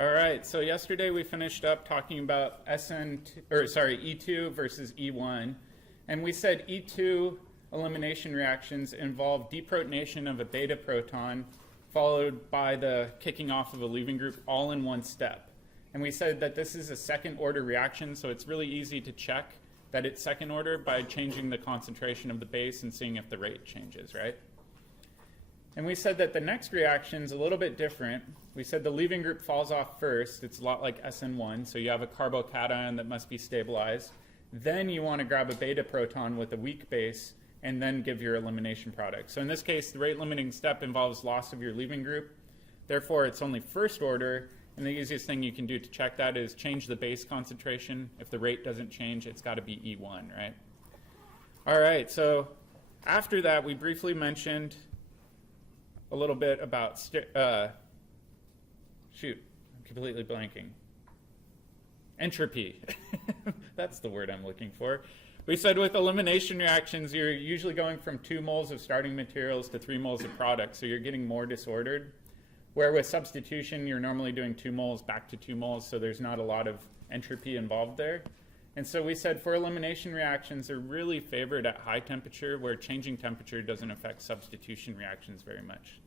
All right, so yesterday we finished up talking about E2 versus E1, and we said E2 elimination reactions involve deprotonation of a beta proton followed by the kicking off of a leaving group all in one step. And we said that this is a second order reaction, so it's really easy to check that it's second order by changing the concentration of the base and seeing if the rate changes, right? And we said that the next reaction is a little bit different. We said the leaving group falls off first. It's a lot like SN1, so you have a carbocation that must be stabilized. Then you want to grab a beta proton with a weak base and then give your elimination product. So in this case, the rate limiting step involves loss of your leaving group. Therefore, it's only first order, and the easiest thing you can do to check that is change the base concentration. If the rate doesn't change, it's got to be E1, right? All right, so after that, we briefly mentioned a little bit about, I'm completely blanking. Entropy. That's the word I'm looking for. We said with elimination reactions, you're usually going from 2 moles of starting materials to 3 moles of product, so you're getting more disordered. Where with substitution, you're normally doing 2 moles back to 2 moles, so there's not a lot of entropy involved there. And so we said for elimination reactions, they're really favored at high temperature, where changing temperature doesn't affect substitution reactions very much.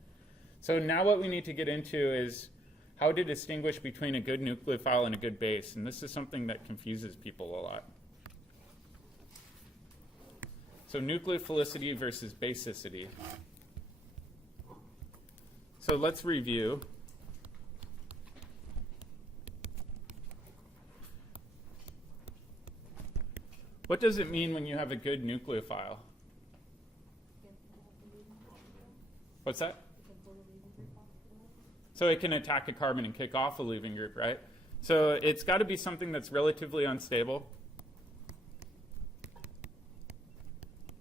So now what we need to get into is how to distinguish between a good nucleophile and a good base. And this is something that confuses people a lot. So nucleophilicity versus basicity. So let's review. What does it mean when you have a good nucleophile? What's that? So it can attack a carbon and kick off a leaving group, right? So it's got to be something that's relatively unstable.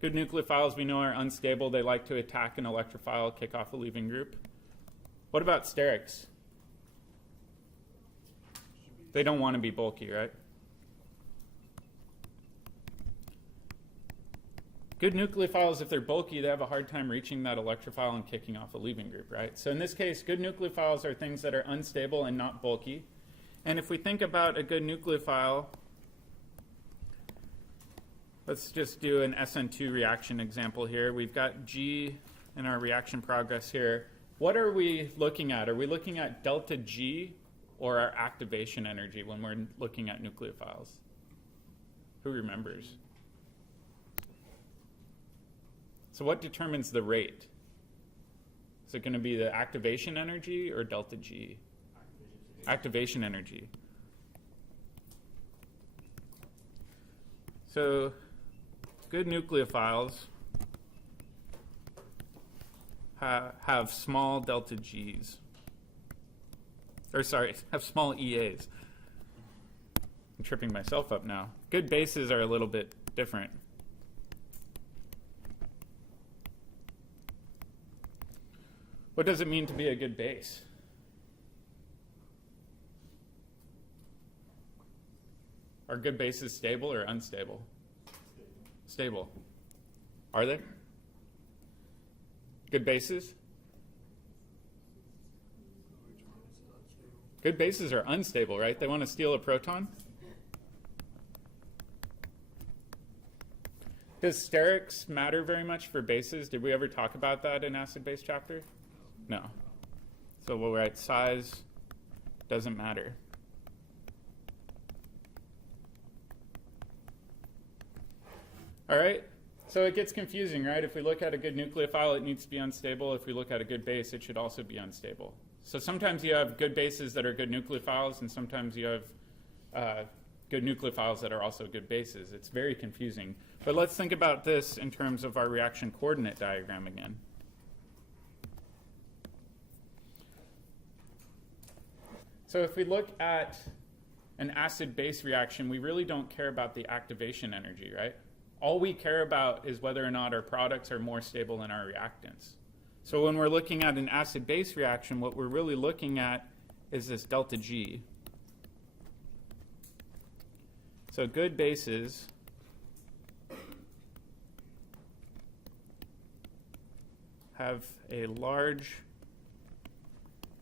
Good nucleophiles we know are unstable. They like to attack an electrophile, kick off a leaving group. What about sterics? They don't want to be bulky, right? Good nucleophiles, if they're bulky, they have a hard time reaching that electrophile and kicking off a leaving group, right? So in this case, good nucleophiles are things that are unstable and not bulky. And if we think about a good nucleophile, let's just do an SN2 reaction example here. We've got G in our reaction progress here. What are we looking at? Are we looking at delta G or our activation energy when we're looking at nucleophiles? Who remembers? So what determines the rate? Is it going to be the activation energy or delta G? Activation energy. So good nucleophiles have small delta Gs. Or sorry, have small EAs. I'm tripping myself up now. Good bases are a little bit different. What does it mean to be a good base? Are good bases stable or unstable? Stable. Are they? Good bases? Good bases are unstable, right? They want to steal a proton? Does sterics matter very much for bases? Did we ever talk about that in acid-base chapter? No. So we'll write size doesn't matter. All right, so it gets confusing, right? If we look at a good nucleophile, it needs to be unstable. If we look at a good base, it should also be unstable. So sometimes you have good bases that are good nucleophiles, and sometimes you have good nucleophiles that are also good bases. It's very confusing. But let's think about this in terms of our reaction coordinate diagram again. So if we look at an acid-base reaction, we really don't care about the activation energy, right? All we care about is whether or not our products are more stable than our reactants. So when we're looking at an acid-base reaction, what we're really looking at is this delta G. So good bases have a large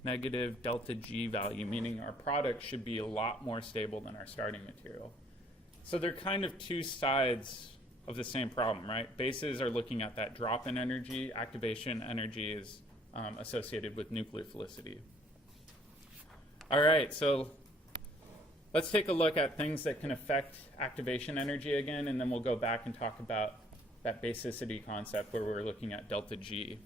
negative delta G value, meaning our product should be a lot more stable than our starting material. So they're kind of two sides of the same problem, right? Bases are looking at that drop in energy. Activation energy is associated with nucleophilicity. All right, so let's take a look at things that can affect activation energy again, and then we'll go back and talk about that basicity concept where we're looking at delta G.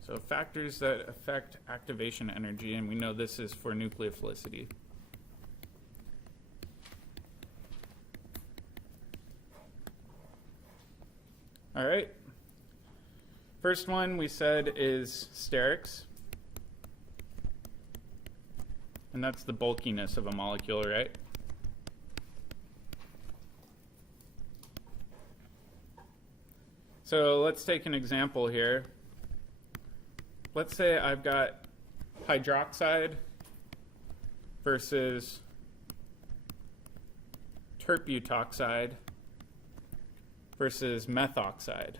So factors that affect activation energy, and we know this is for nucleophilicity. All right. First one we said is sterics. And that's the bulkiness of a molecule, right? So let's take an example here. Let's say I've got hydroxide versus terbutoxide versus methoxide.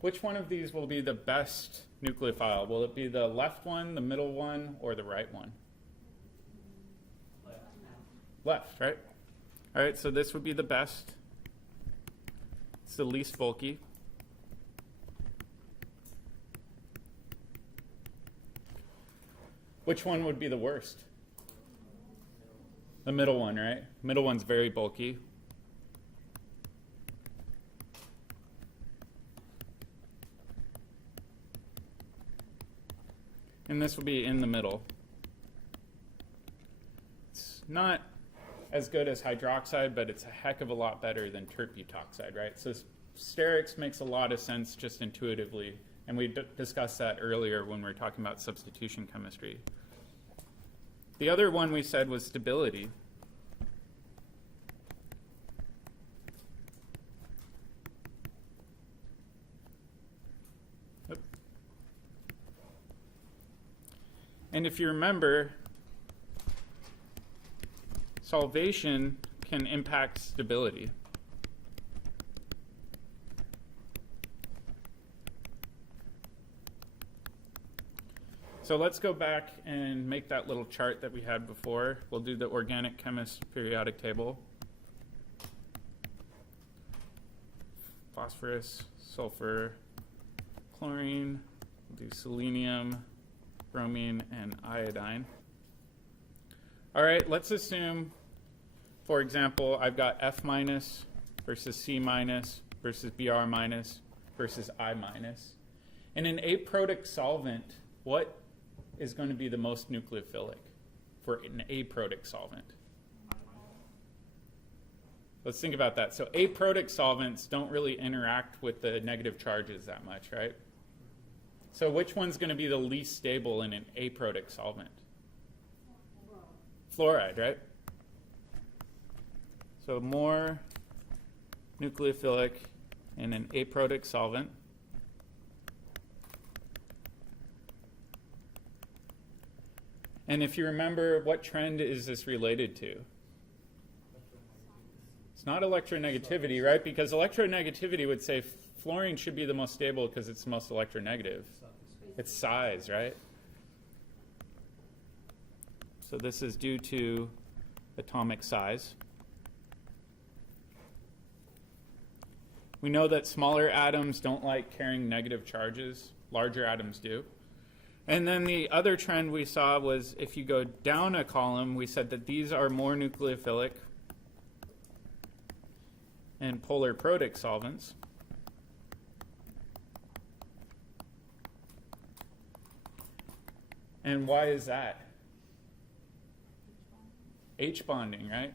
Which one of these will be the best nucleophile? Will it be the left one, the middle one, or the right one? Left, right? All right, so this would be the best. It's the least bulky. Which one would be the worst? The middle one, right? Middle one's very bulky. And this will be in the middle. It's not as good as hydroxide, but it's a heck of a lot better than terbutoxide, right? So sterics makes a lot of sense just intuitively. And we discussed that earlier when we were talking about substitution chemistry. The other one we said was stability. And if you remember, solvation can impact stability. So let's go back and make that little chart that we had before. We'll do the organic chemist periodic table. Phosphorus, sulfur, chlorine, we'll do selenium, bromine, and iodine. All right, let's assume, for example, I've got F minus versus C minus versus Br minus versus I minus. In an aprotic solvent, what is going to be the most nucleophilic for an aprotic solvent? Let's think about that. So aprotic solvents don't really interact with the negative charges that much, right? So which one's going to be the least stable in an aprotic solvent? Fluoride, right? So more nucleophilic in an aprotic solvent. And if you remember, what trend is this related to? It's not electronegativity, right? Because electronegativity would say fluorine should be the most stable because it's the most electronegative. It's size, right? So this is due to atomic size. We know that smaller atoms don't like carrying negative charges. Larger atoms do. And then the other trend we saw was if you go down a column, we said that these are more nucleophilic and polar protic solvents. And why is that? H bonding, right?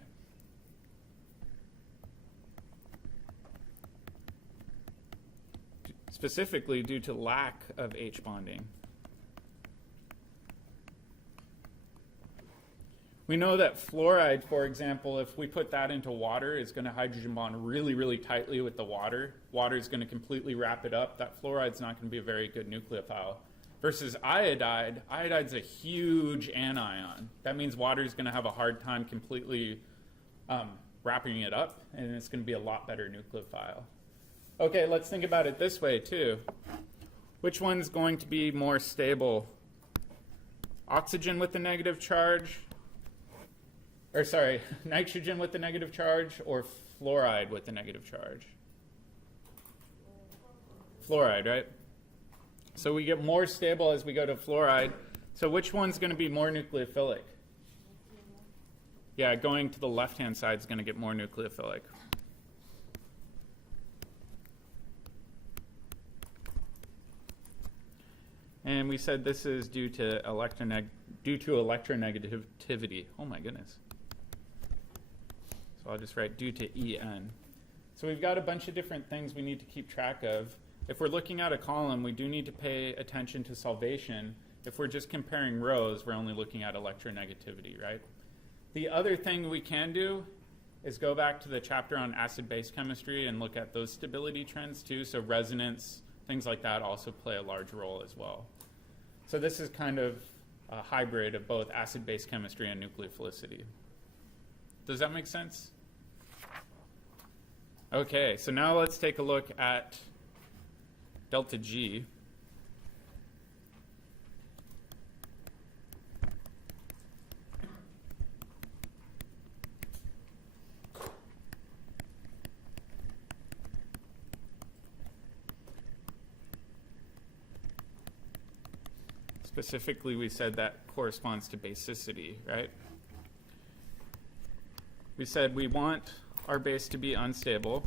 Specifically due to lack of H bonding. We know that fluoride, for example, if we put that into water, is going to hydrogen bond really, really tightly with the water. Water is going to completely wrap it up. That fluoride's not going to be a very good nucleophile. Versus iodide, iodide's a huge anion. That means water is going to have a hard time completely wrapping it up, and it's going to be a lot better nucleophile. Okay, let's think about it this way too. Which one's going to be more stable? Oxygen with the negative charge, or sorry, nitrogen with the negative charge, or fluoride with the negative charge? Fluoride, right? So we get more stable as we go to fluoride. So which one's going to be more nucleophilic? Yeah, going to the left-hand side is going to get more nucleophilic. And we said this is due to electronegativity. Oh my goodness. So I'll just write due to En. So we've got a bunch of different things we need to keep track of. If we're looking at a column, we do need to pay attention to solvation. If we're just comparing rows, we're only looking at electronegativity, right? The other thing we can do is go back to the chapter on acid-base chemistry and look at those stability trends too. So resonance, things like that also play a large role as well. So this is kind of a hybrid of both acid-base chemistry and nucleophilicity. Does that make sense? Okay, so now let's take a look at delta G. Specifically, we said that corresponds to basicity, right? We said we want our base to be unstable.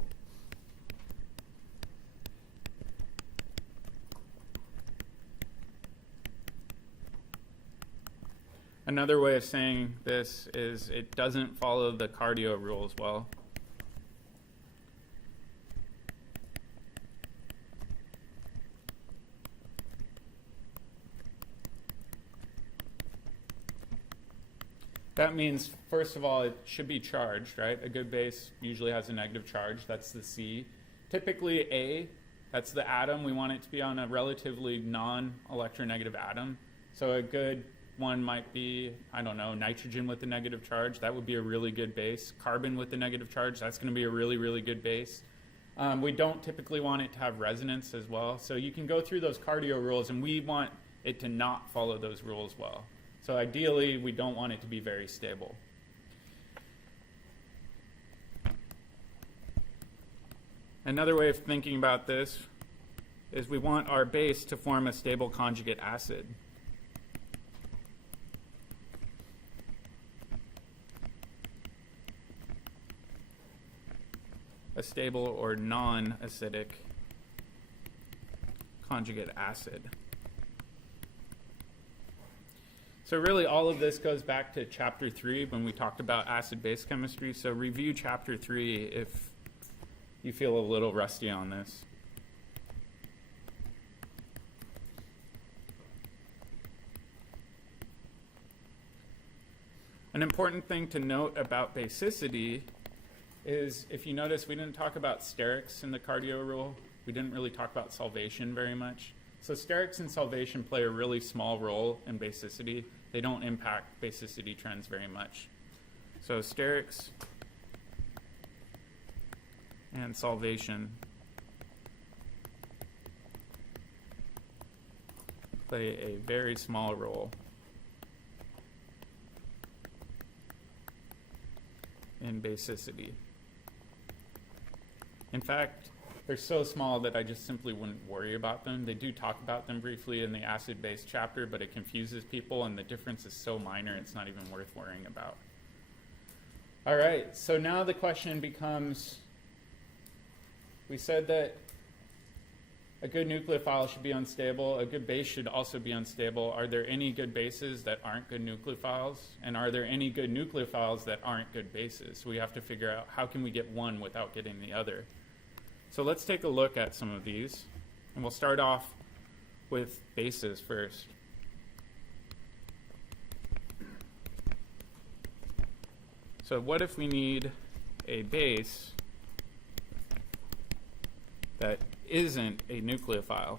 Another way of saying this is it doesn't follow the cardio rules well. That means, first of all, it should be charged, right? A good base usually has a negative charge. That's the C. Typically, A, that's the atom. We want it to be on a relatively non-electronegative atom. So a good one might be, I don't know, nitrogen with a negative charge. That would be a really good base. Carbon with a negative charge, that's going to be a really, really good base. We don't typically want it to have resonance as well. So you can go through those cardio rules, and we want it to not follow those rules well. So ideally, we don't want it to be very stable. Another way of thinking about this is we want our base to form a stable conjugate acid. A stable or non-acidic conjugate acid. So really all of this goes back to chapter 3 when we talked about acid-base chemistry. So review chapter 3 if you feel a little rusty on this. An important thing to note about basicity is, if you notice, we didn't talk about sterics in the cardio rule. We didn't really talk about solvation very much. So sterics and solvation play a really small role in basicity. They don't impact basicity trends very much. So sterics and solvation play a very small role in basicity. In fact, they're so small that I just simply wouldn't worry about them. They do talk about them briefly in the acid-base chapter, but it confuses people, and the difference is so minor it's not even worth worrying about. All right, so now the question becomes, we said that a good nucleophile should be unstable. A good base should also be unstable. Are there any good bases that aren't good nucleophiles? And are there any good nucleophiles that aren't good bases? So we have to figure out how can we get one without getting the other. So let's take a look at some of these. And we'll start off with bases first. So what if we need a base that isn't a nucleophile?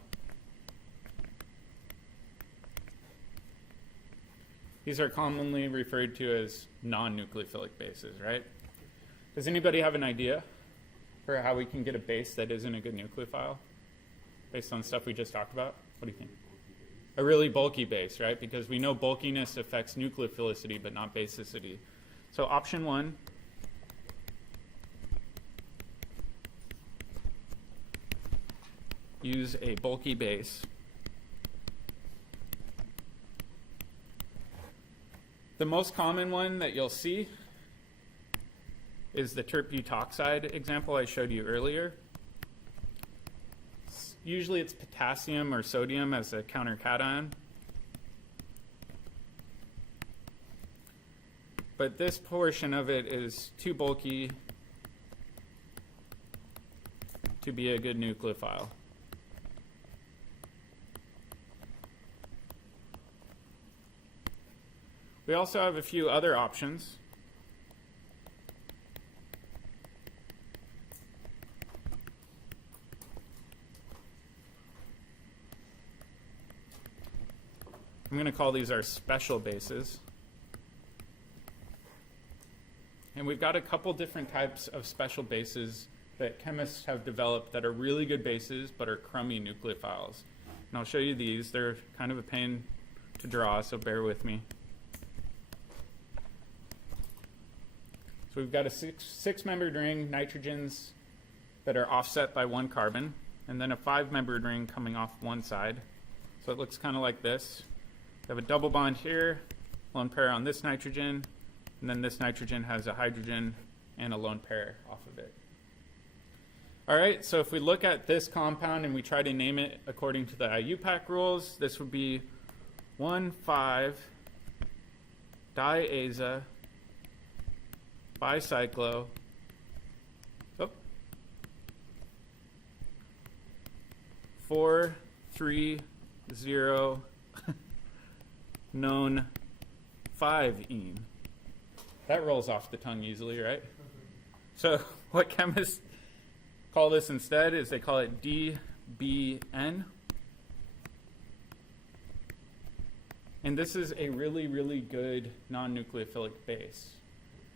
These are commonly referred to as non-nucleophilic bases, right? Does anybody have an idea for how we can get a base that isn't a good nucleophile based on stuff we just talked about? What do you think? A really bulky base, right? Because we know bulkiness affects nucleophilicity but not basicity. So option 1, use a bulky base. The most common one that you'll see is the terp-butoxide example I showed you earlier. Usually it's potassium or sodium as a countercation. But this portion of it is too bulky to be a good nucleophile. We also have a few other options. I'm going to call these our special bases. And we've got a couple different types of special bases that chemists have developed that are really good bases but are crummy nucleophiles. And I'll show you these. They're kind of a pain to draw, so bear with me. So we've got a six-membered ring, nitrogens that are offset by 1 carbon, and then a 5-membered ring coming off one side. So it looks kind of like this. We have a double bond here, lone pair on this nitrogen, and then this nitrogen has a hydrogen and a lone pair off of it. All right, so if we look at this compound and we try to name it according to the IUPAC rules, this would be 1,5-diaza bicyclo, 4,3,0 known 5-ene. That rolls off the tongue easily, right? So what chemists call this instead is they call it DBN. And this is a really, really good non-nucleophilic base.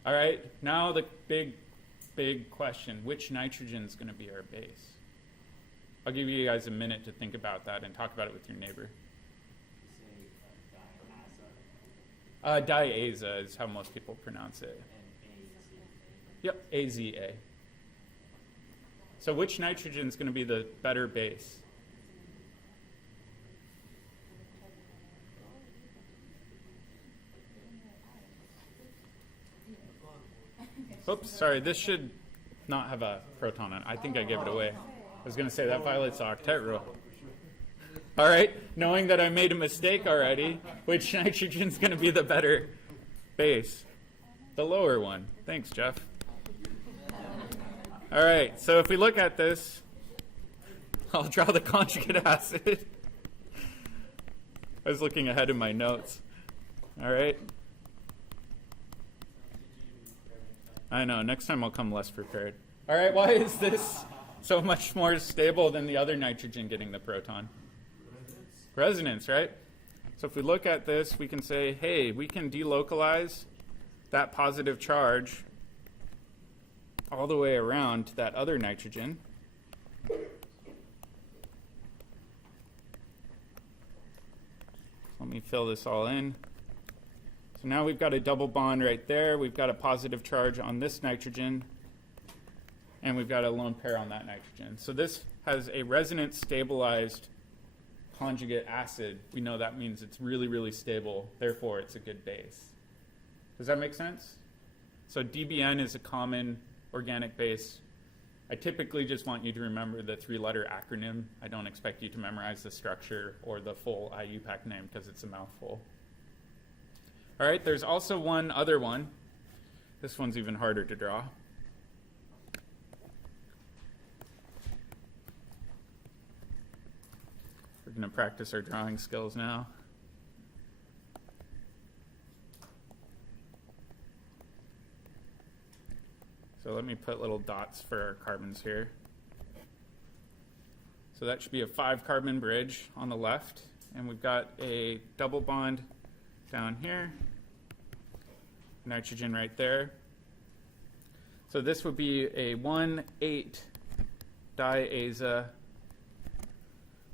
All right, now the big question, which nitrogen is going to be our base? I'll give you guys a minute to think about that and talk about it with your neighbor. Diaza is how most people pronounce it. Yep, AZA. So which nitrogen is going to be the better base? Oops, sorry, this should not have a proton on it. I think I gave it away. I was going to say that violates the octet rule. All right, knowing that I made a mistake already, which nitrogen is going to be the better base? The lower one. Thanks, Jeff. All right, so if we look at this, I'll draw the conjugate acid. I was looking ahead in my notes. All right. I know, next time I'll come less prepared. All right, why is this so much more stable than the other nitrogen getting the proton? Resonance, right? So if we look at this, we can say, hey, we can delocalize that positive charge all the way around to that other nitrogen. Let me fill this all in. So now we've got a double bond right there. We've got a positive charge on this nitrogen. And we've got a lone pair on that nitrogen. So this has a resonance stabilized conjugate acid. We know that means it's really, really stable. Therefore, it's a good base. Does that make sense? So DBN is a common organic base. I typically just want you to remember the 3-letter acronym. I don't expect you to memorize the structure or the full IUPAC name because it's a mouthful. All right, there's also one other one. This one's even harder to draw. We're going to practice our drawing skills now. So let me put little dots for our carbons here. So that should be a 5-carbon bridge on the left. And we've got a double bond down here, nitrogen right there. So this would be a 1,8-diaza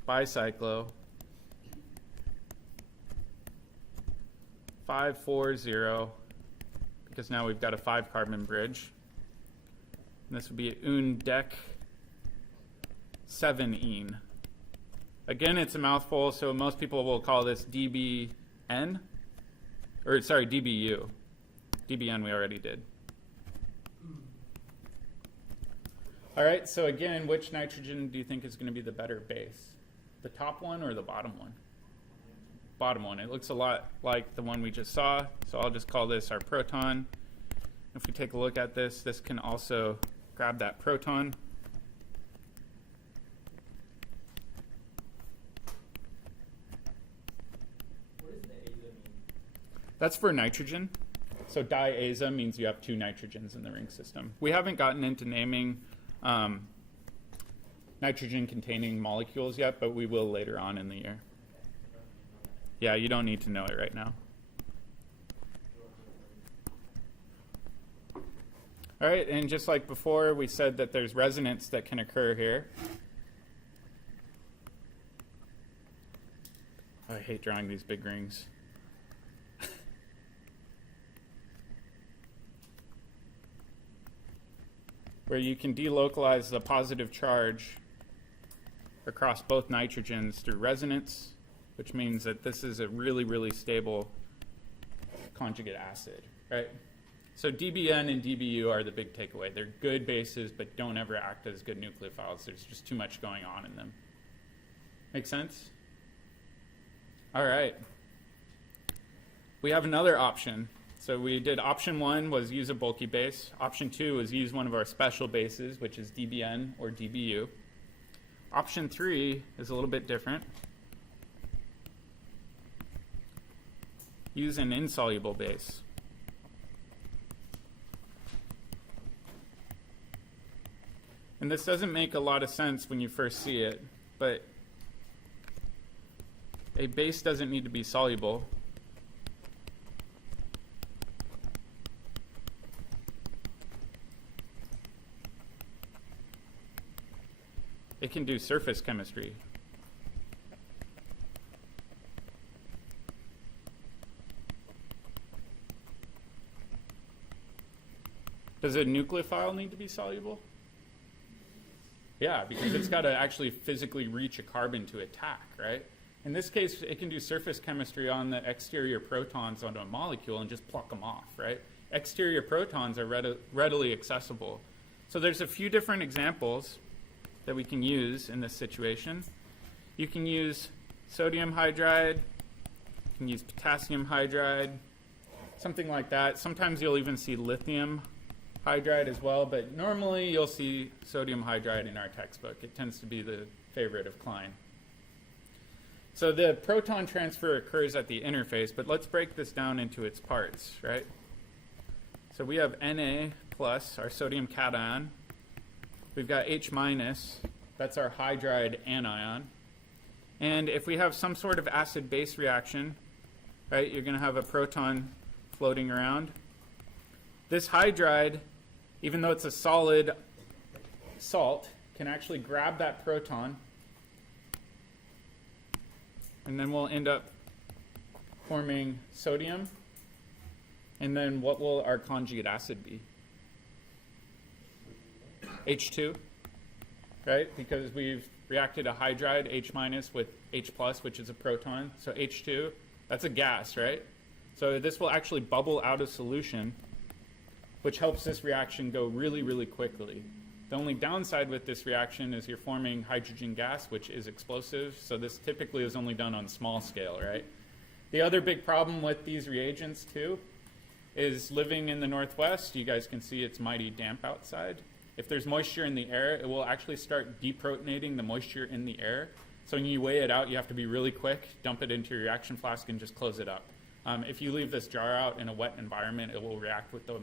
bicyclo 5,4,0, because now we've got a 5-carbon bridge. And this would be undec 7-ene. Again, it's a mouthful, so most people will call this DBN, or sorry, DBU. DBN we already did. All right, so again, which nitrogen do you think is going to be the better base? The top one or the bottom one? Bottom one. It looks a lot like the one we just saw, so I'll just call this our proton. If we take a look at this, this can also grab that proton. What does the aza mean? That's for nitrogen. So diaza means you have 2 nitrogens in the ring system. We haven't gotten into naming nitrogen-containing molecules yet, but we will later on in the year. Yeah, you don't need to know it right now. All right, and just like before, we said that there's resonance that can occur here. I hate drawing these big rings. Where you can delocalize the positive charge across both nitrogens through resonance, which means that this is a really, really stable conjugate acid, right? So DBN and DBU are the big takeaway. They're good bases, but don't ever act as good nucleophiles. There's just too much going on in them. Make sense? All right. We have another option. So we did option 1 was use a bulky base. Option 2 was use one of our special bases, which is DBN or DBU. Option 3 is a little bit different. Use an insoluble base. And this doesn't make a lot of sense when you first see it, but a base doesn't need to be soluble. It can do surface chemistry. Does a nucleophile need to be soluble? Yeah, because it's got to actually physically reach a carbon to attack, right? In this case, it can do surface chemistry on the exterior protons on a molecule and just pluck them off, right? Exterior protons are readily accessible. So there's a few different examples that we can use in this situation. You can use sodium hydride, you can use potassium hydride, something like that. Sometimes you'll even see lithium hydride as well, but normally you'll see sodium hydride in our textbook. It tends to be the favorite of Klein. So the proton transfer occurs at the interface, but let's break this down into its parts, right? So we have Na plus, our sodium cation. We've got H minus, that's our hydride anion. And if we have some sort of acid-base reaction, right, you're going to have a proton floating around. This hydride, even though it's a solid salt, can actually grab that proton, and then we'll end up forming sodium. And then what will our conjugate acid be? H2, right? Because we've reacted a hydride, H minus, with H plus, which is a proton. So H2, that's a gas, right? So this will actually bubble out of solution, which helps this reaction go really, really quickly. The only downside with this reaction is you're forming hydrogen gas, which is explosive. So this typically is only done on small scale, right? The other big problem with these reagents, too, is living in the Northwest. You guys can see it's mighty damp outside. If there's moisture in the air, it will actually start deprotonating the moisture in the air. So when you weigh it out, you have to be really quick, dump it into your reaction flask, and just close it up. If you leave this jar out in a wet environment, it will react with the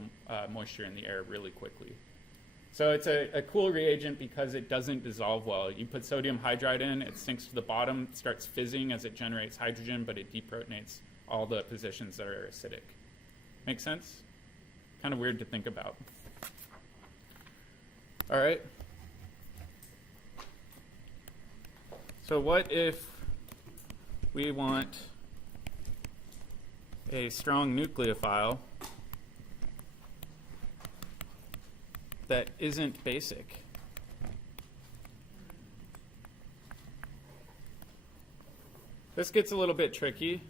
moisture in the air really quickly. So it's a cool reagent because it doesn't dissolve well. You put sodium hydride in, it sinks to the bottom, starts fizzing as it generates hydrogen, but it deprotonates all the positions that are acidic. Make sense? Kind of weird to think about. All right. So what if we want a strong nucleophile that isn't basic? This gets a little bit tricky.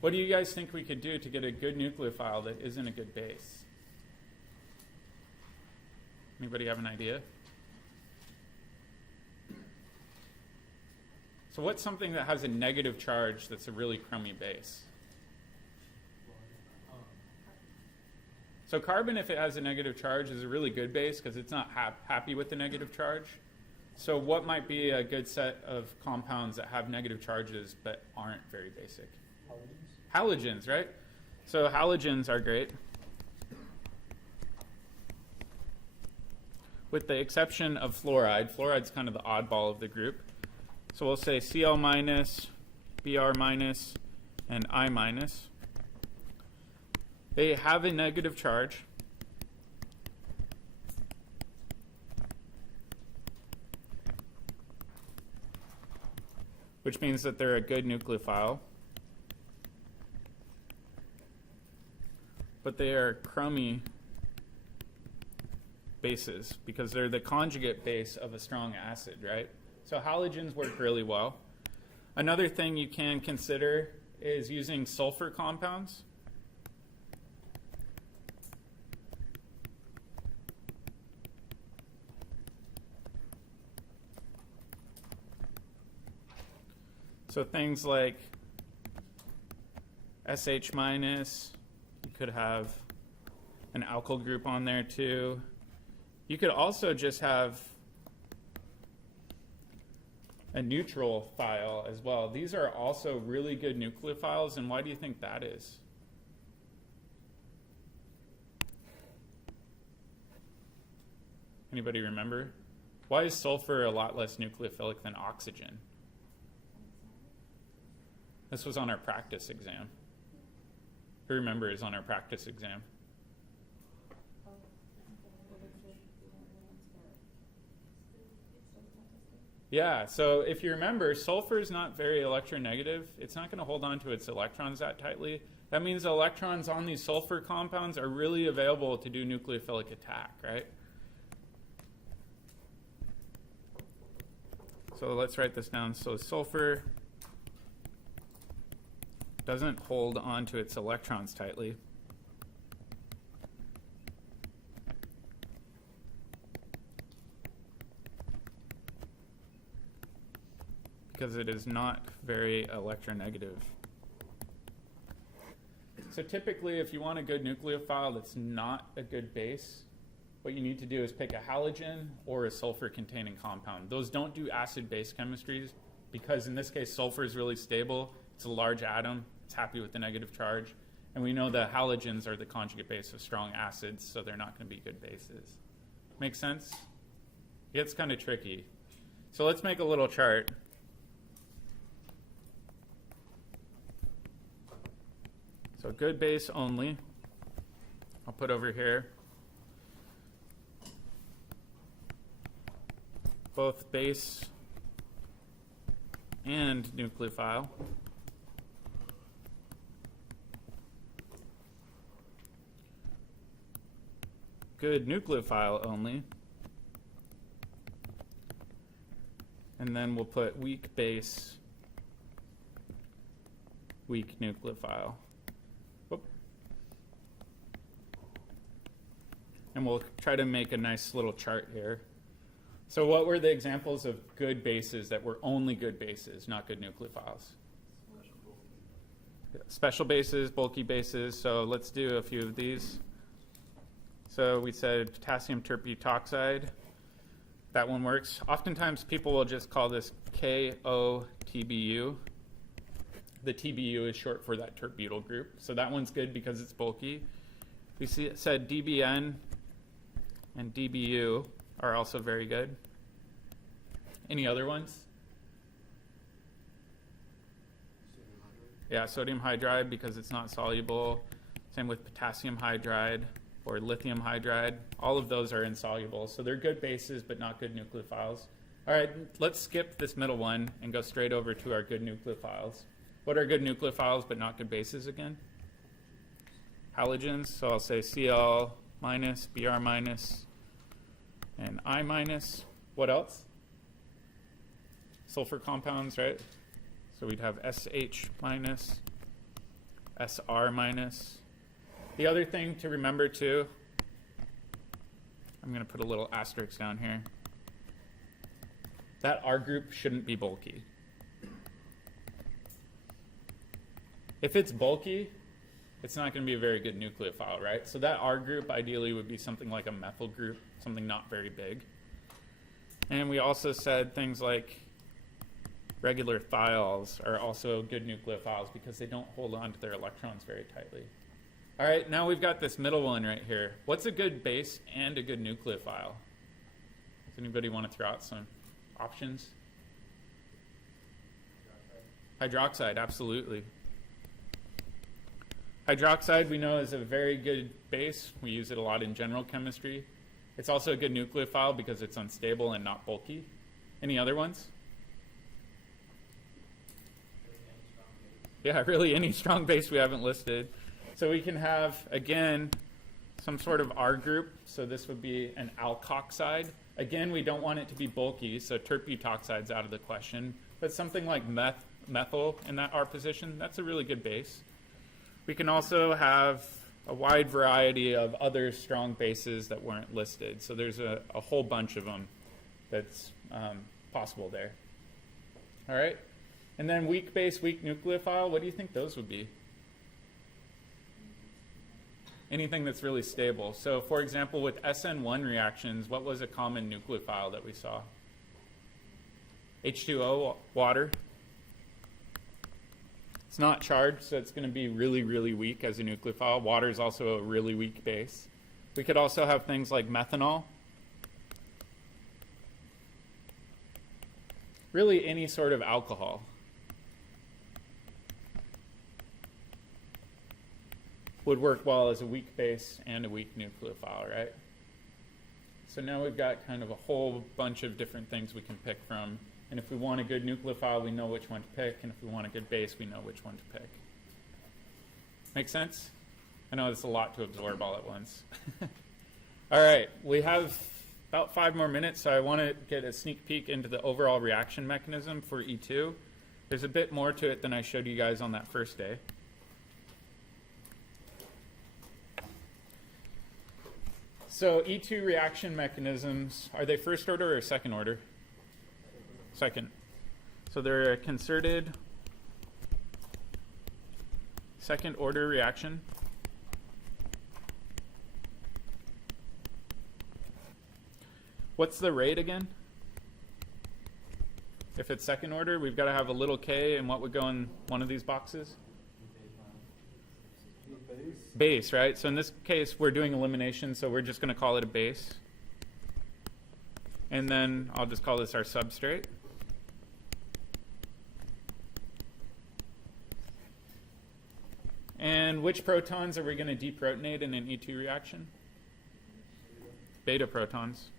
What do you guys think we could do to get a good nucleophile that isn't a good base? Anybody have an idea? So what's something that has a negative charge that's a really crummy base? So carbon, if it has a negative charge, is a really good base because it's not happy with the negative charge. So what might be a good set of compounds that have negative charges but aren't very basic? Halogens, right? So halogens are great. With the exception of fluoride. Fluoride's kind of the oddball of the group. So we'll say Cl minus, Br minus, and I minus. They have a negative charge. Which means that they're a good nucleophile. But they are crummy bases because they're the conjugate base of a strong acid, right? So halogens work really well. Another thing you can consider is using sulfur compounds. So things like SH minus, you could have an alkyl group on there too. You could also just have a neutral phile as well. These are also really good nucleophiles, and why do you think that is? Anybody remember? Why is sulfur a lot less nucleophilic than oxygen? This was on our practice exam. Who remembers on our practice exam? Yeah, so if you remember, sulfur is not very electronegative. It's not going to hold on to its electrons that tightly. That means the electrons on these sulfur compounds are really available to do nucleophilic attack, right? So let's write this down. So sulfur doesn't hold on to its electrons tightly. Because it is not very electronegative. So typically, if you want a good nucleophile that's not a good base, what you need to do is pick a halogen or a sulfur-containing compound. Those don't do acid-base chemistries because in this case, sulfur is really stable. It's a large atom. It's happy with the negative charge. And we know the halogens are the conjugate base of strong acids, so they're not going to be good bases. Make sense? It gets kind of tricky. So let's make a little chart. So good base only. I'll put over here. Both base and nucleophile. Good nucleophile only. And then we'll put weak base, weak nucleophile. Whoop. And we'll try to make a nice little chart here. So what were the examples of good bases that were only good bases, not good nucleophiles? Special bases, bulky bases. So let's do a few of these. So we said potassium terbutoxide. That one works. Oftentimes people will just call this KOTBU. The TBU is short for that tert-butyl group. So that one's good because it's bulky. We said DBN and DBU are also very good. Any other ones? Yeah, sodium hydride because it's not soluble. Same with potassium hydride or lithium hydride. All of those are insoluble. So they're good bases, but not good nucleophiles. All right, let's skip this middle one and go straight over to our good nucleophiles. What are good nucleophiles but not good bases again? Halogens. So I'll say Cl minus, Br minus, and I minus. What else? Sulfur compounds, right? So we'd have SH minus, SR minus. The other thing to remember too, I'm going to put a little asterisk down here. That R group shouldn't be bulky. If it's bulky, it's not going to be a very good nucleophile, right? So that R group ideally would be something like a methyl group, something not very big. And we also said things like regular thiols are also good nucleophiles because they don't hold on to their electrons very tightly. All right, now we've got this middle one right here. What's a good base and a good nucleophile? Does anybody want to throw out some options? Hydroxide, absolutely. Hydroxide we know is a very good base. We use it a lot in general chemistry. It's also a good nucleophile because it's unstable and not bulky. Any other ones? Yeah, really any strong base we haven't listed. So we can have, again, some sort of R group. So this would be an alkoxide. Again, we don't want it to be bulky, so terbutoxide's out of the question. But something like methyl in that R position, that's a really good base. We can also have a wide variety of other strong bases that weren't listed. So there's a whole bunch of them that's possible there. All right. And then weak base, weak nucleophile, what do you think those would be? Anything that's really stable. So for example, with SN1 reactions, what was a common nucleophile that we saw? H2O, water. It's not charged, so it's going to be really, really weak as a nucleophile. Water is also a really weak base. We could also have things like methanol. Really any sort of alcohol would work well as a weak base and a weak nucleophile, right? So now we've got kind of a whole bunch of different things we can pick from. And if we want a good nucleophile, we know which one to pick. And if we want a good base, we know which one to pick. Make sense? I know it's a lot to absorb all at once. All right, we have about 5 more minutes, so I want to get a sneak peek into the overall reaction mechanism for E2. There's a bit more to it than I showed you guys on that first day. So E2 reaction mechanisms, are they first order or second order? Second. So they're a concerted second order reaction. What's the rate again? If it's second order, we've got to have a little k, and what would go in one of these boxes? Base, right? So in this case, we're doing elimination, so we're just going to call it a base. And then I'll just call this our substrate. And which protons are we going to deprotonate in an E2 reaction? Beta protons.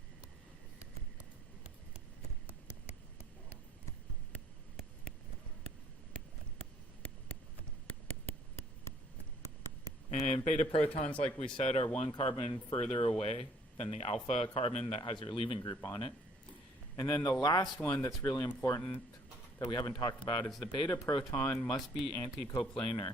And beta protons, like we said, are 1 carbon further away than the alpha carbon that has your leaving group on it. And then the last one that's really important that we haven't talked about is the beta proton must be anticoplanar.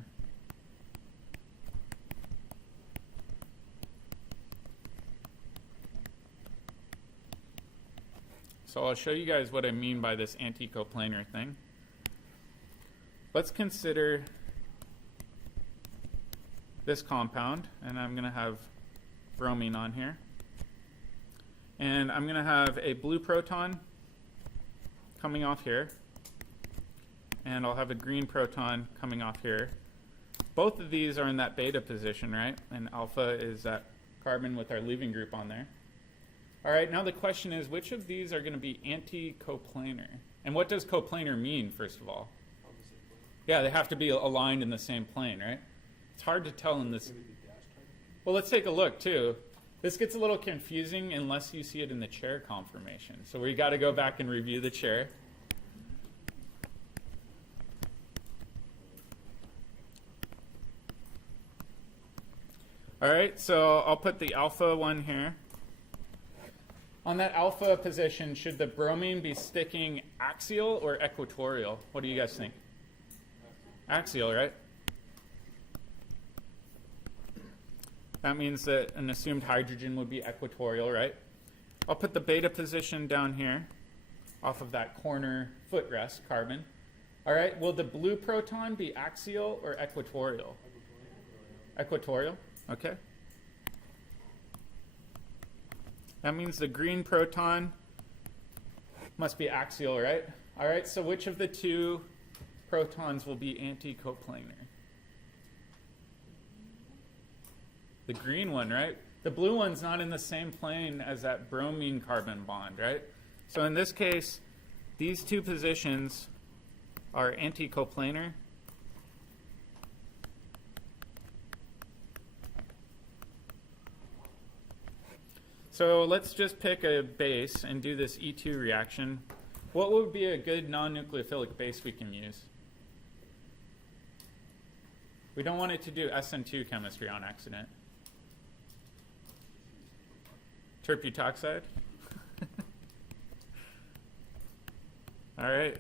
So I'll show you guys what I mean by this anticoplanar thing. Let's consider this compound, and I'm going to have bromine on here. And I'm going to have a blue proton coming off here, and I'll have a green proton coming off here. Both of these are in that beta position, right? And alpha is that carbon with our leaving group on there. All right, now the question is, which of these are going to be anticoplanar? And what does coplanar mean, first of all? Yeah, they have to be aligned in the same plane, right? It's hard to tell in this. Well, let's take a look, too. This gets a little confusing unless you see it in the chair conformation. So we got to go back and review the chair. All right, so I'll put the alpha one here. On that alpha position, should the bromine be sticking axial or equatorial? What do you guys think? Axial, right? That means that an assumed hydrogen would be equatorial, right? I'll put the beta position down here off of that corner footrest carbon. All right, will the blue proton be axial or equatorial? Equatorial, okay. That means the green proton must be axial, right? All right, so which of the two protons will be anticoplanar? The green one, right? The blue one's not in the same plane as that bromine carbon bond, right? So in this case, these two positions are anticoplanar. So let's just pick a base and do this E2 reaction. What would be a good non-nucleophilic base we can use? We don't want it to do SN2 chemistry on accident. Terbutoxide? All right.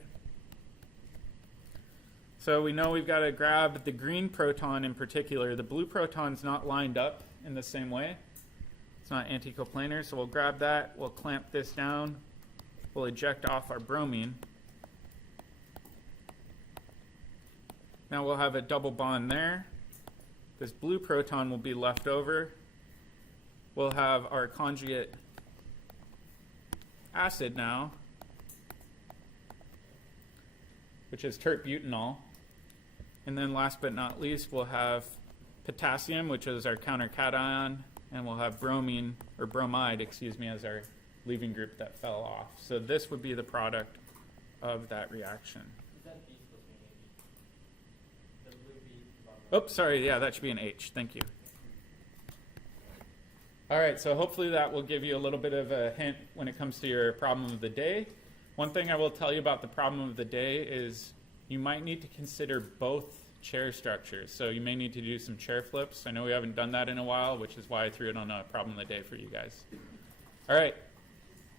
So we know we've got to grab the green proton in particular. The blue proton's not lined up in the same way. It's not anticoplanar, so we'll grab that. We'll clamp this down. We'll eject off our bromine. Now we'll have a double bond there. This blue proton will be left over. We'll have our conjugate acid now, which is tert-butanol. And then last but not least, we'll have potassium, which is our countercation, and we'll have bromine, or bromide, excuse me, as our leaving group that fell off. So this would be the product of that reaction. Is that B supposed to be an H? The blue B. Oops, sorry, yeah, that should be an H. Thank you. All right, so hopefully that will give you a little bit of a hint when it comes to your problem of the day. One thing I will tell you about the problem of the day is you might need to consider both chair structures. So you may need to do some chair flips. I know we haven't done that in a while, which is why I threw it on a problem of the day for you guys. All right,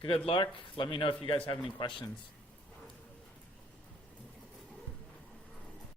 good luck. Let me know if you guys have any questions.